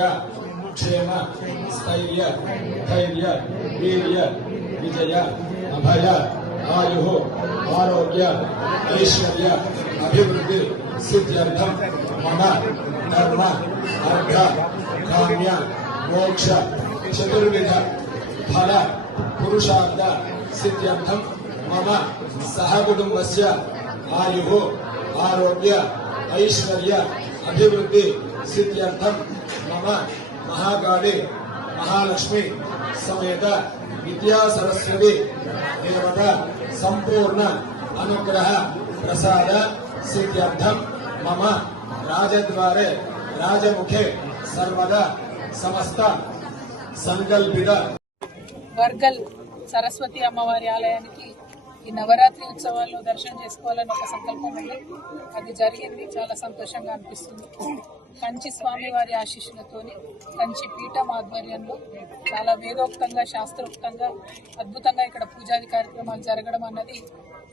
ఆరోగ్య క్షేమ స్థైర్య ధైర్య వీర్య విజయ అభయ ఆయు ఆరోగ్య ఐశ్వర్య అభివృద్ధి సిద్ధ్యర్థం మన కర్మ అర్థ కామ్య మోక్ష చతుర్విధ ఫల పురుషార్థ సిద్ధ్యర్థం మమ సహకుటుంబస్య ఆయు ఆరోగ్య ఐశ్వర్య అభివృద్ధి సిద్ధ్యర్థం మమ మహాగాడి మహాలక్ష్మి సమేత విద్యా సరస్వతి దేవత సంపూర్ణ అనుగ్రహ ప్రసాద సిద్ధ్యర్థం మమ రాజద్వారే రాజముఖే సర్వదా సమస్త సంకల్పిత. వర్గల్ సరస్వతి అమ్మవారి ఆలయానికి ఈ నవరాత్రి ఉత్సవాల్లో దర్శనం చేసుకోవాలని ఒక సంకల్పం ఉంది. అది జరిగింది. చాలా సంతోషంగా అనిపిస్తుంది. కంచి స్వామి వారి ఆశీస్సులతోని కంచి పీఠం ఆధ్వర్యంలో చాలా వేదోక్తంగా శాస్త్రోక్తంగా అద్భుతంగా ఇక్కడ పూజాది కార్యక్రమాలు జరగడం అన్నది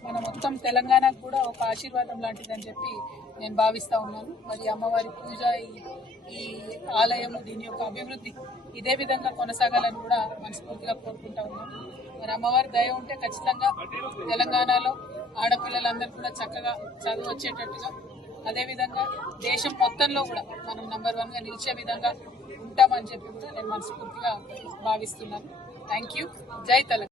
మన మొత్తం తెలంగాణకు కూడా ఒక ఆశీర్వాదం లాంటిదని చెప్పి నేను భావిస్తూ ఉన్నాను. మరి అమ్మవారి పూజ ఈ- ఈ ఆలయము దీని యొక్క అభివృద్ధి ఇదే విధంగా కొనసాగాలని కూడా మనస్ఫూర్తిగా కోరుకుంటా ఉన్నాను. మరి అమ్మవారి దయ ఉంటే ఖచ్చితంగా తెలంగాణలో ఆడపిల్లలందరూ కూడా చక్కగా చదువు వచ్చేటట్టుగా అదేవిధంగా దేశం మొత్తంలో కూడా మనం నెంబర్ వన్గా నిలిచే విధంగా ఉంటామని చెప్పి కూడా నేను మనస్ఫూర్తిగా భావిస్తున్నాను. థ్యాంక్ యూ జై తెలంగాణ.